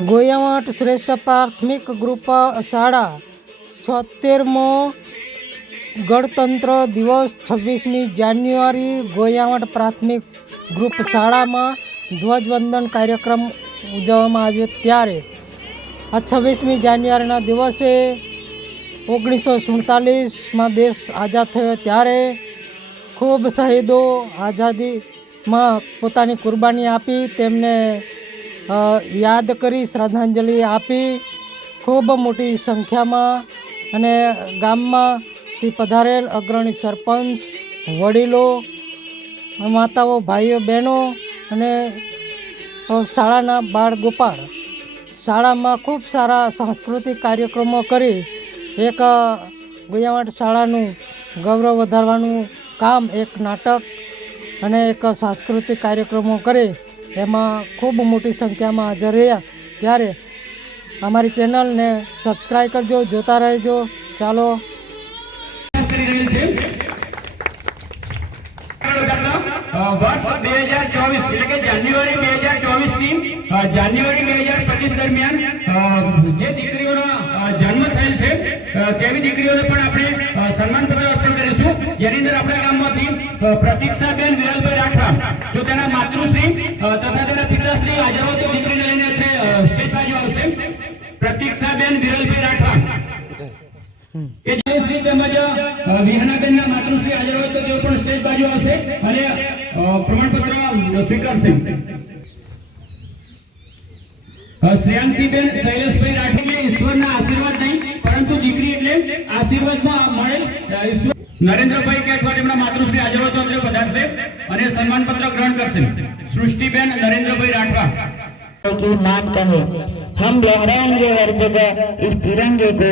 ગોયામઠ શ્રેષ્ઠ પ્રાથમિક ગ્રુપ શાળા છોતેરમો ગણતંત્ર દિવસ છવ્વીસમી જાન્યુઆરી ગોયાવટ પ્રાથમિક ગ્રુપ શાળામાં ધ્વજવંદન કાર્યક્રમ ઉજવવામાં આવ્યો ત્યારે આ છવ્વીસમી જાન્યુઆરીના દિવસે ઓગણીસો સુડતાલીસમાં દેશ આઝાદ થયો ત્યારે ખૂબ શહીદો આઝાદીમાં પોતાની કુરબાની આપી તેમને યાદ કરી શ્રદ્ધાંજલિ આપી ખૂબ મોટી સંખ્યામાં અને ગામમાંથી પધારેલ અગ્રણી સરપંચ વડીલો માતાઓ ભાઈઓ બહેનો અને શાળાના બાળ ગોપાળ શાળામાં ખૂબ સારા સાંસ્કૃતિક કાર્યક્રમો કરી એક અ, ગુયાવાડ શાળાનું ગૌરવ વધારવાનું કામ એક નાટક અને એક સાંસ્કૃતિક કાર્યક્રમો કરી એમાં ખૂબ મોટી સંખ્યામાં હાજર રહ્યા. ત્યારે અમારી ચેનલને સબસ્ક્રાઈબ કરજો, જોતા રહેજો. ચાલો. વર્ષ બે હજાર ચોવીસ એટલે જાન્યુઆરી બે હજાર પચીસ દરમિયાન જે દીકરીઓનો જન્મ થયેલ છે? તેવી દીકરીઓને પણ આપણે સન્માન કરીશું? જેની અંદર આપણા ગામમાંથી વિહાનાબેન વિરલભાઈ રાઠવા. કે જે શ્રી તેમજ વિહાનાબેન ના માતૃશ્રી હાજર હોય તો તેઓ પણ સ્ટેજ બાજુ આવશે. અને પ્રમાણપત્ર સ્વીકારશે. શ્રેયાંશીબેન શૈલેષભાઈ રાઠવા ઈશ્વરના આશીર્વાદ નહીં, પરંતુ દીકરી એટલે આશીર્વાદમાં મળે ઈશ્વર. નરેન્દ્રભાઈ કે અથવા તેમના માતૃશ્રી હાજર હોય તો તેઓ પધારશે અને સન્માનપત્ર ગ્રહણ કરશે. સૃષ્ટિબેન નરેન્દ્રભાઈ રાઠવા. માન કહે. हम लहराएंगे हर जगह इस तिरंगे को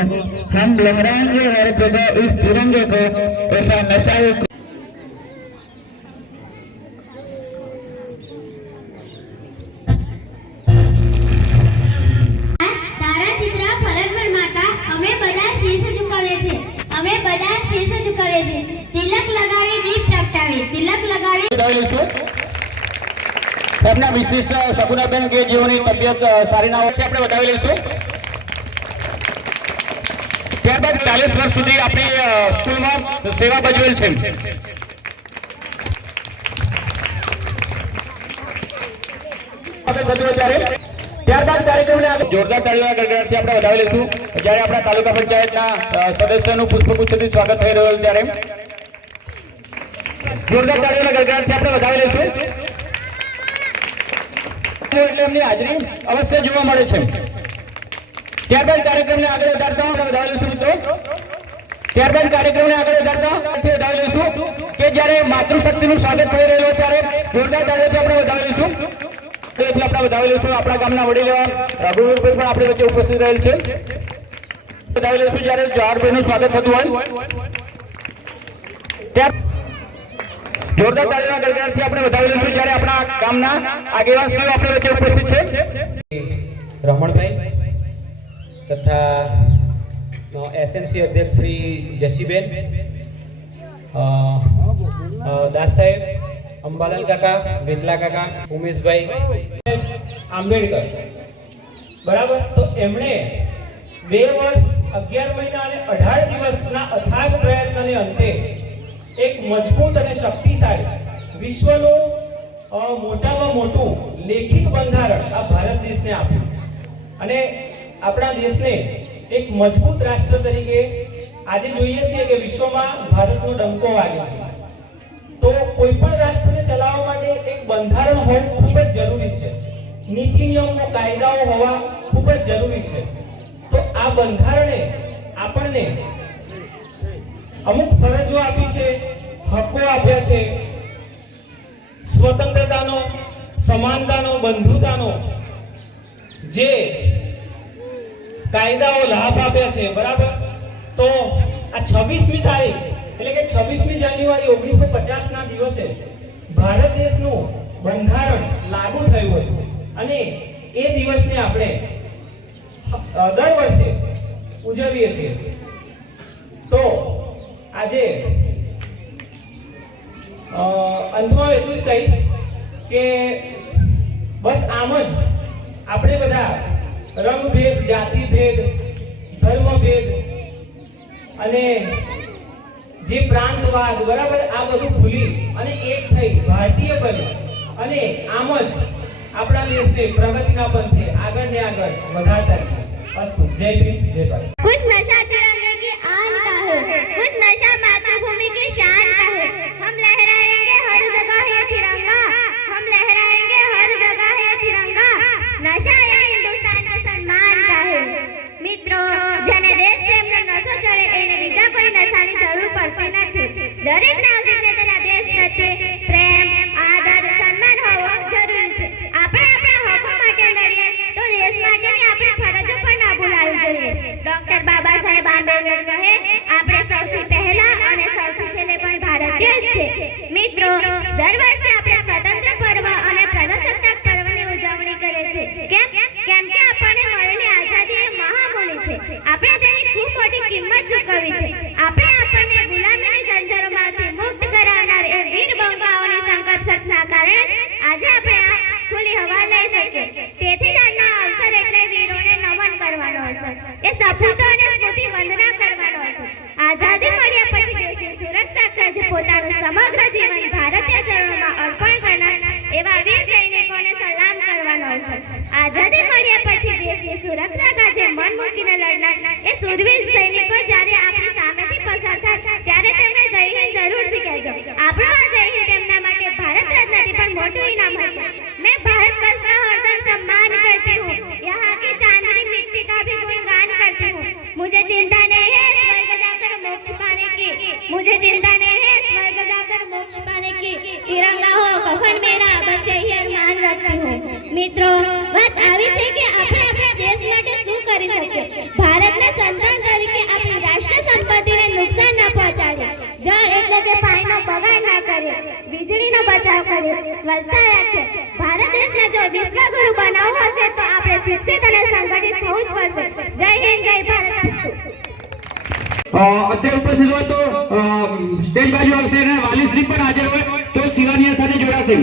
हम लहराएंगे हर जगह इस तिरंगे को ऐसा नशा એમના મિસિસ શકુનાબેન કે જેઓની તબિયત સારી ના હોય છે, આપણે બતાવી લઈશું. ત્યારબાદ ચાલીસ વર્ષ સુધી આપણી સ્કૂલમાં સેવા ભજવેલ છે. કાર્યક્રમને જોરદાર તાળીઓના ગણગણાટથી આપણે વધાવી લઈશું. જ્યારે આપણા તાલુકા પંચાયતના સદસ્યનું પુષ્પગુચ્છથી સ્વાગત થઈ રહ્યું ત્યારે. જોરદાર તાળીઓના ગણગણાટથી આપણે વધાવી લઈશું. એટલે એમની હાજરી અવશ્ય જોવા મળે છે. ત્યારબાદ કાર્યક્રમને આગળ વધારતા આપણે વધાવી લઈશું મિત્રો. ત્યારબાદ કાર્યક્રમને આગળ વધારતા લઈશું કે જ્યારે માતૃશક્તિનું સ્વાગત થઈ રહ્યું ત્યારે જોરદાર તાળીઓથી આપણે વધારી લઈશું તેથી આપણે વધાવી લઈશું આપણા ગામના વડીલ રઘુવીરભાઈ પણ આપણી વચ્ચે ઉપસ્થિત રહેલ છે. વધાવી લઈશું જ્યારે જવાહરભાઈનું સ્વાગત થતું હોય. ત્યાર જોરદાર તાળીના ગણગણાટથી આપણે વધાવી લઈશું, જ્યારે આપણા ગામના આગેવાનશ્રીઓ આપણે વચ્ચે ઉપસ્થિત છે. રમણભાઈ તથા એસએમસી અધ્યક્ષ શ્રી જશીબેન દાસ સાહેબ, અંબાલાલ કાકા, વેતલા કાકા, ઉમેશભાઈ, આંબેડકર. બરાબર? તો એમણે બે વર્ષ, અગિયાર મહિના અને અઢાર દિવસના અથાગ પ્રયત્નને અંતે એક મજબૂત અને શક્તિશાળી, વિશ્વનું મોટામાં મોટું લેખિત બંધારણ આ ભારત દેશને આપ્યું. અને આપણા દેશને એક મજબૂત રાષ્ટ્ર તરીકે આજે જોઈએ છીએ કે વિશ્વમાં ભારતનો ડંકો વાગે છે. તો કોઈ પણ રાષ્ટ્રને ચલાવવા માટે એક બંધારણ હોવું ખૂબ જ જરૂરી છે. નીતિ નિયમો, કાયદાઓ હોવા ખૂબ જ જરૂરી છે. તો આ બંધારણે આપણને અમુક ફરજો આપી છે હકો આપ્યા છે. સ્વતંત્રતાનો, સમાનતાનો, બંધુતાનો જે કાયદાઓ લાભ આપ્યા છે, બરાબર? તો આ છવ્વીસમી તારીખ, એટલે કે છવ્વીસમી જાન્યુઆરી ઓગણીસો પચાસના દિવસે ભારત દેશનું બંધારણ લાગુ થયું હતું. અને એ દિવસને આપણે દર વર્ષે ઉજવીએ છીએ. તો આજે અંતમાં એટલું જ કહીશ કે બસ આમ જ આપણે બધા રંગભેદ, જાતિભેદ, ધર્મભેદ અને જે પ્રાંતવાદ, બરાબર, આ બધું ભૂલી અને એક થઈ, ભારતીય બની અને આમ જ આપણા દેશને પ્રગતિના પંથે આગળ ને આગળ વધારતા. અસ્તુ જય ભીમ, જય ભારત દરેક નાગરિકને તેના દેશ પ્રત્યે અને વંદના કરવાનો અવસર આઝાદી મળ્યા પછી દેશની સુરક્ષા કરજ પોતાનું સમગ્ર જીવન ભારતીય ચરણોમાં અર્પણ કરનાર એવા વીર સૈનિકોને સલામ કરવાનો અવસર આઝાદી મળ્યા પછી દેશની સુરક્ષા કાજે મન મૂકીને લડનાર એ સુરવીર વિશ્વગુરુ બનાવવું હશે તો આપણે શિક્ષિત અને સંગઠિત થવું જ પડશે. જય હિન્દ, જય ભારત અત્યારે ઉપસ્થિત હોય તો સ્ટેજ બાજુ આવશે અને વાલીશ્રી પણ હાજર હોય તો શિવાનિયા સાથે જોડાશે.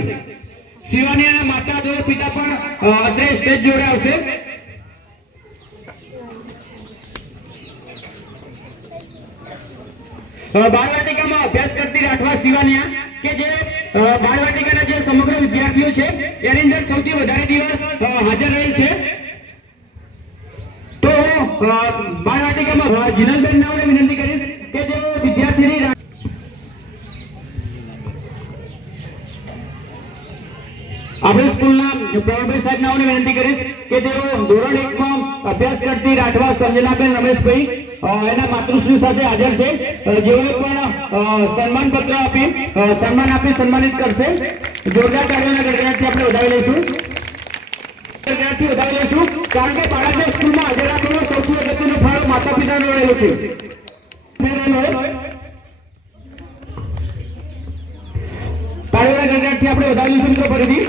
શિવાનિયાના માતા તો પિતા પણ અત્યારે સ્ટેજ જોડે આવશે. બાળવાટિકામાં અભ્યાસ કરતી રાઠવા શિવાનિયા કે જે બાળવાટિકાના જે સમગ્ર વિદ્યાર્થીઓ છે, એની અંદર સૌથી વધારે દિવસ હાજર રહેલ છે. તો બાળવાટિકામાં જીનલબેન નાવને વિનંતી કરીશ કે જે વિદ્યાર્થીની આપણી સ્કૂલના પ્રવીણભાઈ સાહેબ નાઓને વિનંતી કરીશ કે તેઓ ધોરણ એકમાં અભ્યાસ કરતી રાઠવા સંજનાબેન રમેશભાઈ એના માતૃશ્રી સાથે હાજર છે. જેઓએ પણ સન્માન પત્ર આપી સન્માન આપી સન્માનિત કરશે. જોરદાર કાર્યોના ગણગણાટથી આપણે વધાવી લઈશું. ગણગણાટથી વધાવી લઈશું, કારણ કે બાળકને સ્કૂલમાં હાજર આપવાનો સૌથી અગત્યનો ફાળો માતા પિતાનો રહેલો છે. તાળીઓના ગણગણાટથી આપણે વધાવી મિત્રો ફરીથી.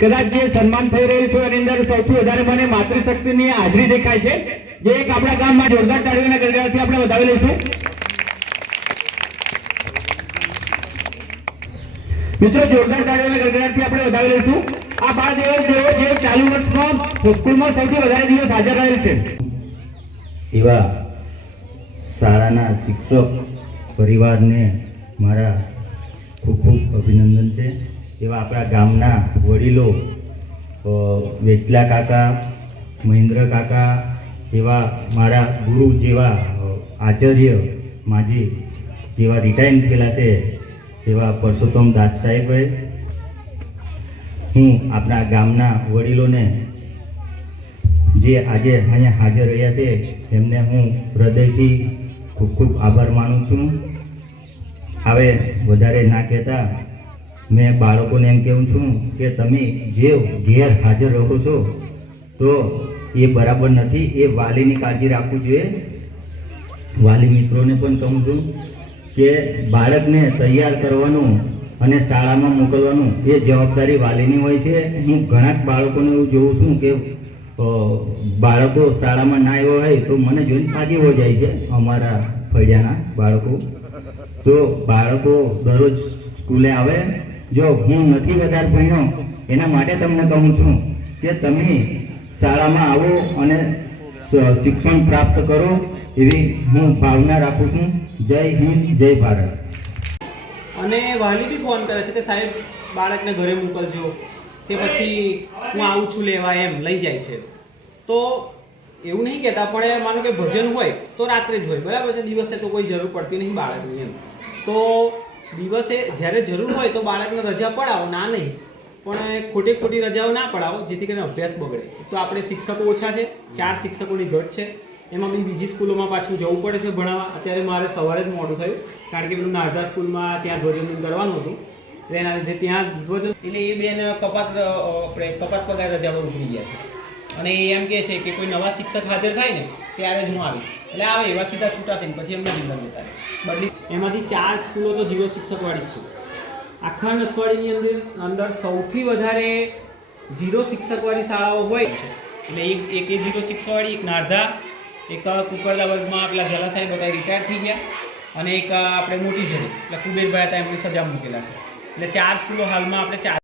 કદાચ જે સન્માન થઈ રહ્યું છે એની અંદર સૌથી વધારે મને માતૃશક્તિની હાજરી દેખાય છે. જે એક આપણા ગામમાં જોરદાર તાળીઓના ગણગણાટથી આપણે વધાવી લઈશું. મિત્રો, જોરદાર તાળીઓના ગણગણાટથી આપણે વધાવી લઈશું. આ પાંચ દેવો દેવો જે ચાલુ વર્ષમાં સ્કૂલમાં સૌથી વધારે દિવસ હાજર રહેલ છે. એવા શાળાના શિક્ષક પરિવારને મારા ખૂબ ખૂબ અભિનંદન છે. એવા આપણા ગામના વડીલો વેટલા કાકા, મહેન્દ્ર કાકા, એવા મારા ગુરુ જેવા આચાર્ય, માજી જેવા રિટાયર થયેલા છે. એવા પરસોત્તમ દાસ સાહેબે હું આપણા ગામના વડીલોને જે આજે અહીંયા હાજર રહ્યા છે, એમને હું હૃદયથી ખૂબ ખૂબ આભાર માનું છું. હવે વધારે ના કહેતા મેં બાળકોને એમ કહું છું કે તમે જે ઘેર હાજર રહો છો, તો એ બરાબર નથી, એ વાલીની કાળજી રાખવું જોઈએ. વાલી મિત્રોને પણ કહું છું કે બાળકને તૈયાર કરવાનું અને શાળામાં મોકલવાનું એ જવાબદારી વાલીની હોય છે. હું ઘણા બાળકોને એવું જોઉં છું કે બાળકો શાળામાં ના આવ્યા હોય તો મને જોઈને પાકી હો જાય છે અમારા ફળિયાના બાળકો. તો બાળકો દરરોજ સ્કૂલે આવે. જો હું નથી વધારે ભણ્યો, એના માટે તમને કહું છું કે તમે શાળામાં આવો અને શિક્ષણ પ્રાપ્ત કરો. એવી હું ભાવના રાખું છું. જય હિન્દ, જય ભારત. અને વાલી બી ફોન કરે છે કે સાહેબ, બાળકને ઘરે મોકલજો. કે પછી હું આવું છું લેવા એમ, લઈ જાય છે. તો એવું નહીં કહેતા, પણ એ માનો કે ભજન હોય તો રાત્રે જ હોય. બરાબર છે? દિવસે તો કોઈ જરૂર પડતી નહીં બાળકની એમ. તો દિવસે જ્યારે જરૂર હોય તો બાળકને રજા પડાવો, ના નહીં. પણ ખોટી ખોટી રજાઓ ના પડાવો, જેથી કરીને અભ્યાસ બગડે. તો આપણે શિક્ષકો ઓછા છે, ચાર શિક્ષકોની ઘટ છે. એમાં બી બીજી સ્કૂલોમાં પાછું જવું પડે છે ભણાવવા. અત્યારે મારે સવારે જ મોડું થયું કારણ કે પેલું નારદા સ્કૂલમાં ત્યાં ધ્વજવંદન કરવાનું હતું. એટલે એના લીધે ત્યાં ધ્વજ એટલે એ બેન કપાત આપણે કપાત પગાર રજા પર ઉતરી ગયા છે. અને એ એમ કહે છે કે કોઈ નવા શિક્ષક હાજર થાય ને ત્યારે જ હું આવીશ. એટલે આવે એવા સીધા છૂટા થઈને પછી એમને જીવન જતા બદલી એમાંથી ચાર સ્કૂલો તો જીરો શિક્ષકવાળી જ છે. આખા નસવાડીની અંદર અંદર સૌથી વધારે જીરો શિક્ષકવાળી શાળાઓ હોય છે. એટલે એક એક એ જીરો શિક્ષકવાળી એક નારધા એક કુકરદા વર્ગમાં પેલા ઝાલા સાહેબ હતા રિટાયર થઈ ગયા અને એક આપણે મોટી છે એટલે કુબેરભાઈ હતા એમની સજા મૂકેલા છે. એટલે ચાર સ્કૂલો હાલમાં આપણે ચાર